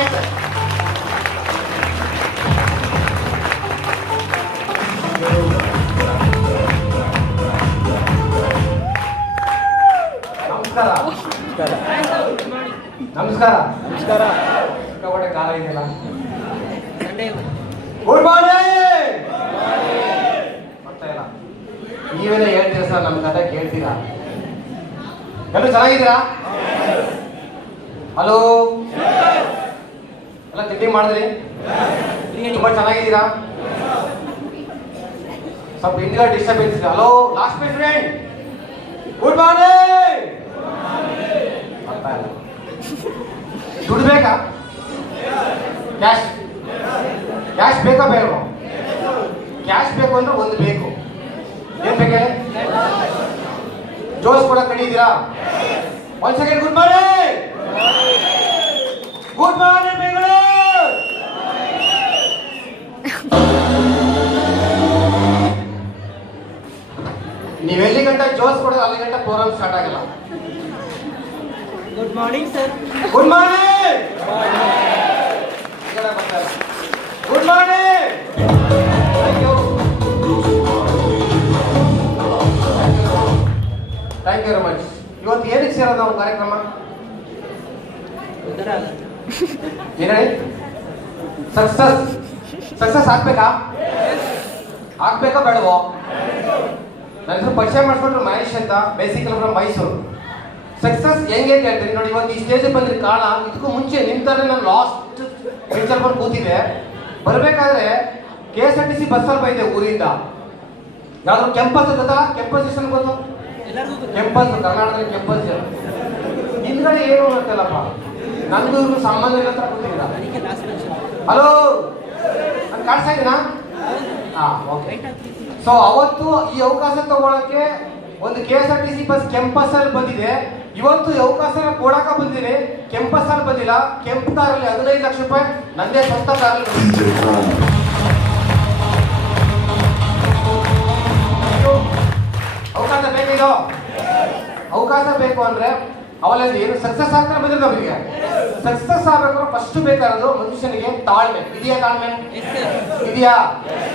ನಮಸ್ಕಾರ ನಮಸ್ಕಾರ ನಮಸ್ಕಾರ ಸಿಕ್ಕಾಪಟ್ಟೆ ಕಾಲ ಇದೆಯಲ್ಲ. Good morning. ಬರ್ತಾ ಇಲ್ಲ. ನೀವೆಲ್ಲ ಹೇಳ್ತೀರಾ ಸರ್, ನಮ್ಮ ಕತೆ ಕೇಳ್ತೀರಾ? ಎಲ್ಲರೂ ಚೆನ್ನಾಗಿದ್ದೀರಾ? ಹಲೋ, ಎಲ್ಲ ತಿಂಡಿ ಮಾಡಿದ್ರಿ? ತುಂಬಾ ಚೆನ್ನಾಗಿದ್ದೀರಾ? ಸ್ವಲ್ಪ ಹಿಂದಿನ disturbance. Hello last my friend, good morning. ಬರ್ತಾ ಇಲ್ಲ. ದುಡ್ಡು ಬೇಕಾ? ಕ್ಯಾಶ್ ಕ್ಯಾಶ್ ಬೇಕಾ ಬೇಡ? ಕ್ಯಾಶ್ ಬೇಕು ಅಂದ್ರೆ ಒಂದು ಬೇಕು. ಏನ್ ಬೇಕೇ? ಜೋಸ್ ಕೂಡ ಕಡಿದೀರಾ? ಒಂದ್ second. Good morning. Good morning Bengaluru. ನೀವೆಲ್ಲಿ ಗಂಟ ಜೋಸ್ ಕೊಡೋದು ಅಲ್ಲಿ ಗಂಟ ಪ್ರೋಗ್ರಾಮ್ ಸ್ಟಾರ್ಟ್ ಆಗಲ್ಲ. Good morning sir. Good morning. Good morning. Thank you very much. ಇವತ್ತು ಏನಕ್ಕೆ ಸೇರೋದು ನಾವು ಕಾರ್ಯಕ್ರಮ? ಏನ ಸಕ್ಸಸ್ ಸಕ್ಸಸ್ ಆಗ್ಬೇಕಾ? ಆಗ್ಬೇಕಾ ಬೇಡವೋ? ನನ್ನ ಹೆಸರು ಪರಿಚಯ ಮಾಡಿಸ್ಕೊಂಡ್ರು ಮಹೇಶ್ ಅಂತ, ಬೇಸಿಕಲಿ ಫ್ರಮ್ ಮೈಸೂರು. ಸಕ್ಸಸ್ ಹೆಂಗೆ ಅಂತ ಹೇಳ್ತೀನಿ ನೋಡಿ. ಇವತ್ತು ಈ ಸ್ಟೇಜ್ ಬಂದಿರೋ ಕಾರಣ, ಇದಕ್ಕೂ ಮುಂಚೆ ನಿಂತಾರೆ ನಾನು ಲಾಸ್ಟ್ ಪಿಕ್ಚರ್ ಬಂದು ಕೂತಿದ್ದೆ. ಬರಬೇಕಾದ್ರೆ KSRTC ಬಸ್ಸಲ್ಲಿ ಬೈದೆ ಊರಿಂದ. ಯಾವ್ದಾದ್ರು ಕೆಂಪಸ್ ಗೊತ್ತಲ್ಲ? ಕೆಂಪಸ್ ಸ್ಟೇಷನ್ ಗೊತ್ತು? ಕೆಂಪಸ್, ಕರ್ನಾಟಕದಲ್ಲಿ ಕೆಂಪಸ್. ಹಿಂದ್ಗಡೆ ಏನು ಗೊತ್ತಲ್ಲಪ್ಪ, ನಂದು ಇವ್ರಿಗೂ ಸಂಬಂಧ ಇಲ್ಲ ಅಂತ ಗೊತ್ತಿಲ್ಲ. ಹಲೋ, ನಾನು ಕಾಣಿಸ್ತಾ ಇದ್ದೀನಾ? ಹಾಂ, ಓಕೆ. ಸೊ ಅವತ್ತು ಈ ಅವಕಾಶ ತಗೊಳಕ್ಕೆ ಒಂದು KSRTC ಬಸ್ ಕೆಂಪಸ್ ಅಲ್ಲಿ ಬಂದಿದೆ. ಇವತ್ತು ಈ ಅವಕಾಶ ಕೊಡಕ ಬಂದಿದೆ. ಕೆಂಪಸ್ ಅಲ್ಲಿ ಬಂದಿಲ್ಲ, ಕೆಂಪು ಕಾರಲ್ಲಿ 15 ಲಕ್ಷ ರೂಪಾಯಿ ನಂದೇ ಸ್ವಂತ ಕಾರಲ್ಲಿ. ಅವಕಾಶ ಬೇಕಿದೋ? ಅವಕಾಶ ಬೇಕು ಅಂದ್ರೆ ಅವಲಲ್ಲಿ ಏನು ಸಕ್ಸಸ್ ಆಗ್ತಾರೆ ಬಂದಿಲ್ಲ. ನಮಗೆ ಸಕ್ಸಸ್ ಆಗ್ಬೇಕಾದ್ರೆ ಫಸ್ಟ್ ಬೇಕಾಗಿರೋದು ಮನುಷ್ಯನಿಗೆ ತಾಳ್ಮೆ. ಇದೆಯಾ ತಾಳ್ಮೆ? ಇದೆಯಾ?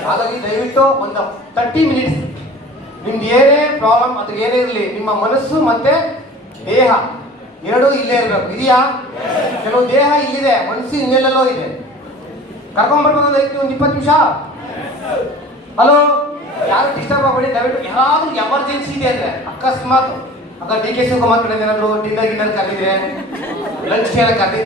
ಹಾಗಾಗಿ ದಯವಿಟ್ಟು ಒಂದು 30 ಮಿನಿಟ್ಸ್ ನಿಮ್ದು ಏನೇ ಪ್ರಾಬ್ಲಮ್ ಅದು ಏನೇ ಇರಲಿ, ನಿಮ್ಮ ಮನಸ್ಸು ಮತ್ತೆ ದೇಹ ಎರಡೂ ಇಲ್ಲೇ ಇರಬೇಕು. ಇದೆಯಾ? ಕೆಲವು ದೇಹ ಇಲ್ಲಿದೆ, ಮನಸ್ಸು ಇನ್ನೆಲ್ಲೋ ಇದೆ. ಕರ್ಕೊಂಡ್ಬರ್ಬೋದು ಒಂದು 20 ನಿಮಿಷ. ಹಲೋ, ಯಾರು ಡಿಸ್ಟರ್ಬ್ ಆಗಬೇಡಿ ದಯವಿಟ್ಟು. ಯಾರಾದ್ರೂ ಎಮರ್ಜೆನ್ಸಿ ಇದೆ ಅಂದ್ರೆ ಅಕಸ್ಮಾತ್ DK ಶಿವಕುಮಾರ್ ಕಡೆ ಏನಾದ್ರು ಡಿನ್ನರ್ ಕರೆದಿದ್ರೆ, ಲಂಚ್ ಕರೆದಿದ್ರೆ